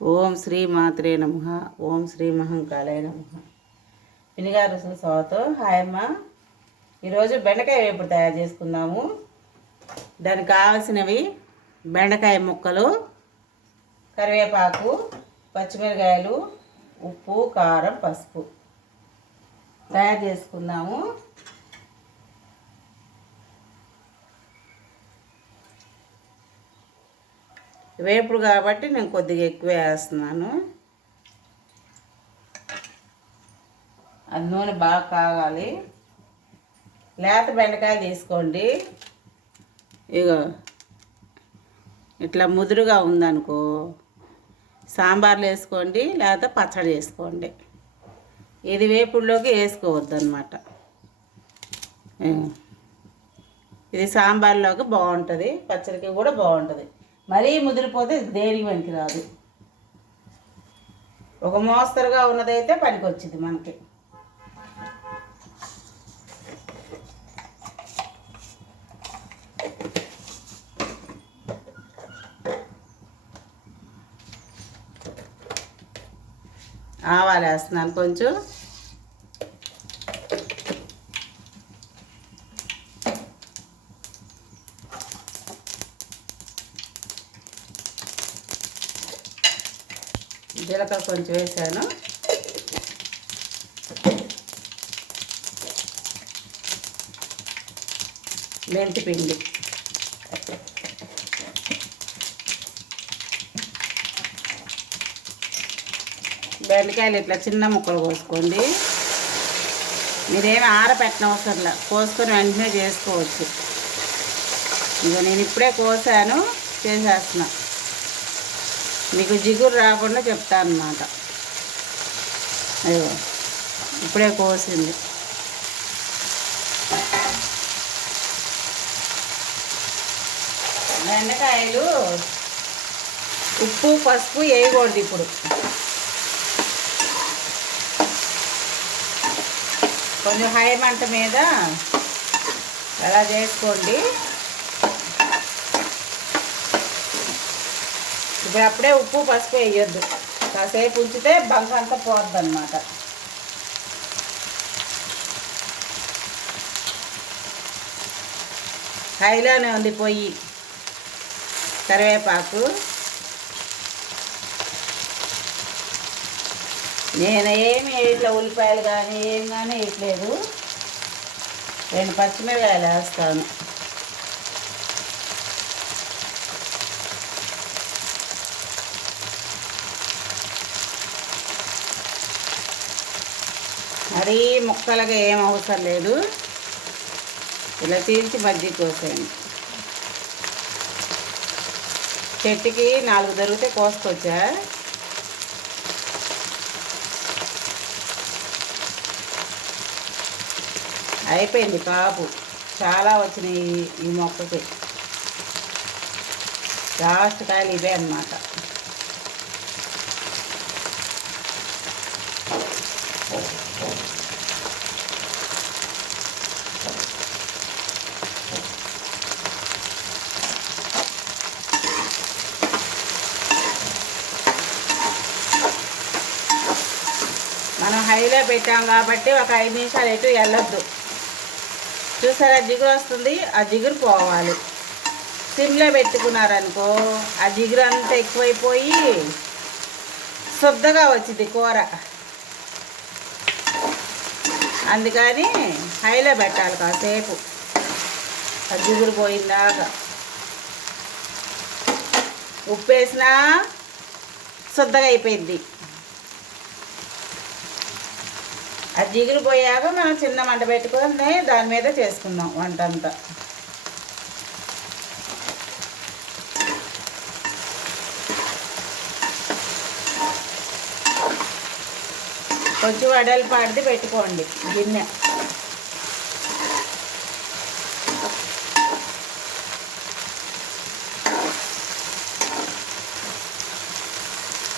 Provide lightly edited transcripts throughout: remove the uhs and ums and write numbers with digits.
ఓం శ్రీ మాత్రే నమః. ఓం శ్రీ మహంకాళాయ నమః. పినిగారు రుసులు Sotho hi అమ్మ. ఈరోజు బెండకాయ వేపుడు తయారు చేసుకుందాము. దానికి కావాల్సినవి బెండకాయ ముక్కలు, కరివేపాకు, పచ్చిమిరకాయలు, ఉప్పు, కారం, పసుపు తయారు చేసుకుందాము. వేపుడు కాబట్టి నేను కొద్దిగా ఎక్కువ వేస్తున్నాను. అది నూనె బాగా కాగాలి. లేత బెండకాయలు తీసుకోండి. ఇగో ఇట్లా ముదురుగా ఉందనుకో సాంబార్లు వేసుకోండి, లేకపోతే పచ్చడి చేసుకోండి. ఇది వేపుడులోకి వేసుకోవద్దు అనమాట. ఇది సాంబార్లోకి బాగుంటుంది, పచ్చడికి కూడా బాగుంటుంది. మరీ ముదిరిపోతే దేనికి పనికి రాదు. ఒక మోస్తరుగా ఉన్నదైతే పనికి వచ్చింది మనకి. ఆవాలు వేస్తున్నాను కొంచెం. జీలకర్ర కొంచెం వేసాను. మెంతి పిండి, బెండకాయలు ఇట్లా చిన్న ముక్కలు కోసుకోండి. మీరేమి ఆరపెట్టనవసరంలా, కోసుకొని వెంటనే చేసుకోవచ్చు. ఇక నేను ఇప్పుడే కోసాను, చేసేస్తున్నా. మీకు జిగురు రాకుండా చెప్తాను అన్నమాట. అయ్యో ఇప్పుడే కోసింది. బెండకాయలు ఉప్పు పసుపు వేయకూడదు. ఇప్పుడు కొంచెం హై మంట మీద అలా చేసుకోండి. ఇప్పుడు అప్పుడే ఉప్పు పసుపు వేయొద్దు, కాసేపు ఉంచితే బంక అంతా పోద్ది అన్నమాట. హైలోనే ఉంది పొయ్యి. కరివేపాకు, నేను ఏమి ఇట్లా ఉల్లిపాయలు కానీ ఏం కానీ వేయట్లేదు. 2 పచ్చిమిరకాయలు వేస్తాను. మరీ ముక్కలుగా ఏం అవసరం లేదు. ఇలా చీల్చి మజ్జిగ కోసేయండి. చెట్టుకి 4 దొరికితే కోసుకొచ్చా. అయిపోయింది కాపు. చాలా వచ్చినాయి ఈ మొక్కకి. లాస్ట్ కాయలు ఇవే అన్నమాట. మనం హైలో పెట్టాం కాబట్టి ఒక 5 నిమిషాలు ఎటు వెళ్ళొద్దు. చూసారా జిగురు వస్తుంది, ఆ జిగురు పోవాలి. సిమ్లో పెట్టుకున్నారనుకో ఆ జిగురు అంతా ఎక్కువైపోయి శుద్ధగా వచ్చింది కూర. అందుకని హైలో పెట్టాలి కాసేపు, ఆ జిగురు పోయిందాకా. ఉప్పు వేసినా శుద్ధగా అయిపోయింది. ఆ జిగురు పోయాక మనం చిన్న మంట పెట్టుకొని దాని మీద చేసుకుందాం వంట అంతా. కొంచెం వెడల్పాడిది పెట్టుకోండి గిన్నె.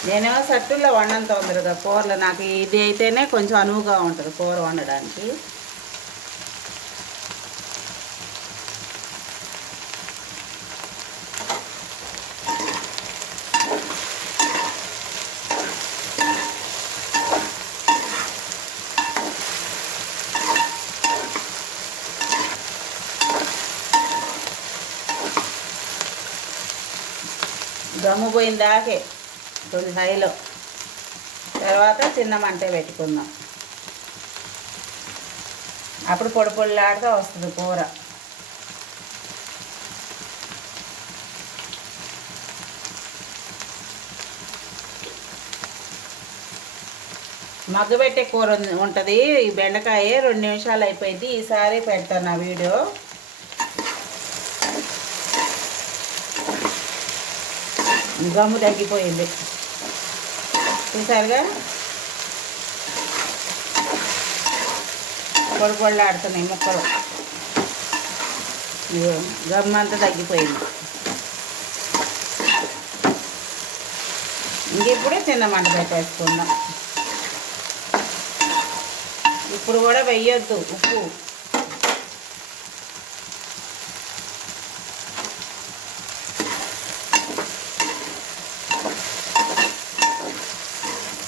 నేను సట్టుల్లో వండను తొందరగా కూరలు. నాకు ఇది అయితేనే కొంచెం అనువుగా ఉంటుంది కూర వండడానికి. గమ్ము పోయిన దాకే కొంచెం హైలో, తర్వాత చిన్న మంట పెట్టుకుందాం. అప్పుడు పొడి పొడిలాడుతూ వస్తుంది కూర. మగ్గబెట్టే కూర ఉంటుంది ఈ బెండకాయ. 2 నిమిషాలు అయిపోయింది. ఈసారి పెడతాను ఆ వీడియో. గమ్ము తగ్గిపోయింది చూసారుగా, పొడి పొడిలాడుతున్నాయి ముక్కలు. గమ్ము అంతా తగ్గిపోయింది. ఇంక ఇప్పుడు చిన్న మంట పెట్టేసుకుందాం. ఇప్పుడు కూడా వేయొద్దు ఉప్పు.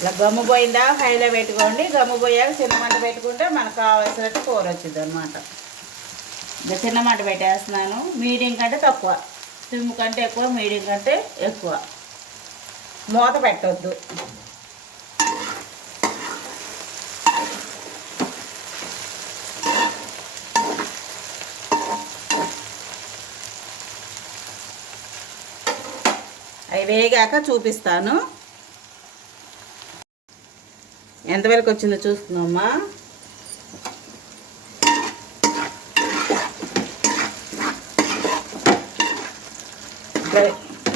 ఇలా గమ్ము పోయిందా హైలో పెట్టుకోండి. గమ్ము పోయాక చిన్న మంట పెట్టుకుంటే మనకు కావాల్సినట్టు కూర వచ్చింది అనమాట. ఇంకా చిన్న మంట పెట్టేస్తున్నాను. మీడియం కంటే తక్కువ, సిమ్ కంటే ఎక్కువ, మీడియం కంటే ఎక్కువ. మూత పెట్టొద్దు. అవి వేగాక చూపిస్తాను. ఎంతవరకు వచ్చిందో చూసుకుందామా.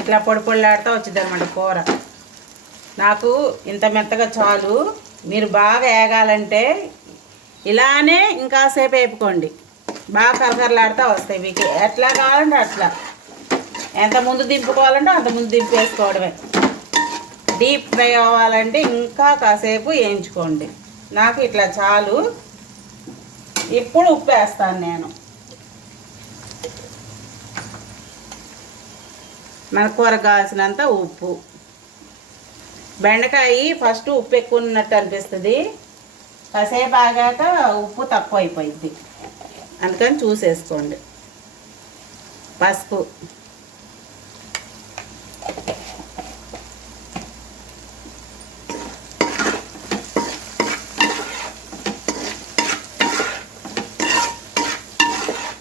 ఇట్లా పొడి పొడిలాడుతూ వచ్చింది అనమాట కూర. నాకు ఇంత మెత్తగా చాలు. మీరు బాగా వేగాలంటే ఇలానే ఇంకాసేపు వేపుకోండి. బాగా కరకరలాడుతూ వస్తాయి. మీకు ఎట్లా కావాలంటే అట్లా, ఎంత ముందు దింపుకోవాలంటే అంత ముందు దింపేసుకోవడమే. డీప్ ఫ్రై అవ్వాలంటే ఇంకా కాసేపు వేయించుకోండి. నాకు ఇట్లా చాలు. ఇప్పుడు ఉప్పు వేస్తాను నేను. మన కూరకు కావాల్సినంత ఉప్పు. బెండకాయ ఫస్ట్ ఉప్పు ఎక్కువ ఉన్నట్టు అనిపిస్తుంది, కాసేపు ఆగాక ఉప్పు తక్కువ అయిపోయింది. అందుకని చూసేసుకోండి. పసుపు,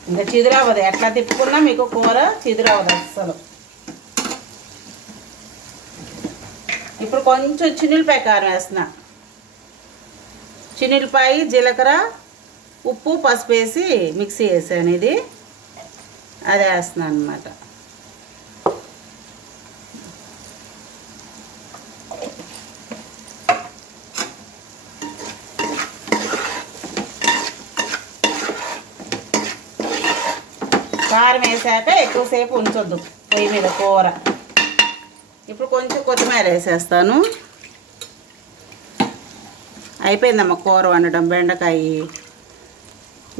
ఇంకా చిదురవ్వదు. ఎట్లా తిప్పుకున్నా మీకు కూర చిదురవ్వదు అస్సలు. ఇప్పుడు కొంచెం చిన్నులపాయ కారం వేస్తున్నా. చిన్నులపాయ, జీలకర్ర, ఉప్పు, పసుపు వేసి మిక్సీ వేసాను. ఇది అదే వేస్తున్నాను అన్నమాట. కారం వేసాక ఎక్కువసేపు ఉంచొద్దు పొయ్యి మీద కూర. ఇప్పుడు కొంచెం కొత్తిమీర వేసేస్తాను. అయిపోయిందమ్మ కూర వండడం బెండకాయ.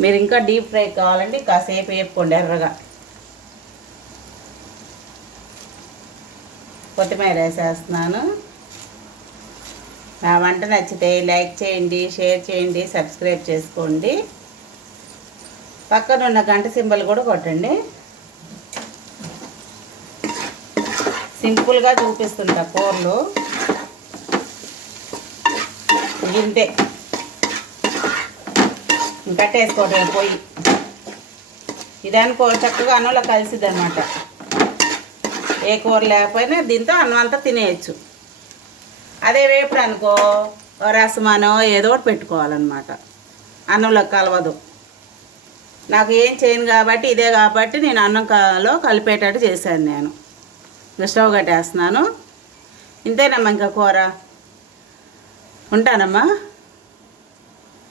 మీరు ఇంకా డీప్ ఫ్రై కావాలంటే కాసేపు వేపుకోండి ఎర్రగా. కొత్తిమీర వేసేస్తున్నాను. నా వంట నచ్చితే లైక్ చేయండి, షేర్ చేయండి, సబ్స్క్రైబ్ చేసుకోండి. పక్కన ఉన్న గంట సింబల్ కూడా కొట్టండి. సింపుల్గా చూపిస్తుంటా కూరలు. ఇంతే, కట్టేసుకోవడం పొయ్యి. ఇదనుకో చక్కగా అన్నంలో కలిసిద్ది అనమాట. ఏ కూర లేకపోయినా దీంతో అన్నం అంతా తినేయచ్చు. అదే వేపుడు అనుకో రసమానో ఏదో ఒకటి పెట్టుకోవాలన్నమాట. అన్నంలో కలవదు. నాకు ఏం చేయను కాబట్టి ఇదే కాబట్టి నేను అన్నంలో కలిపేటట్టు చేశాను. నేను స్టవ్ కట్టేస్తున్నాను. ఇంతేనమ్మా ఇంకా కూర. ఉంటానమ్మా.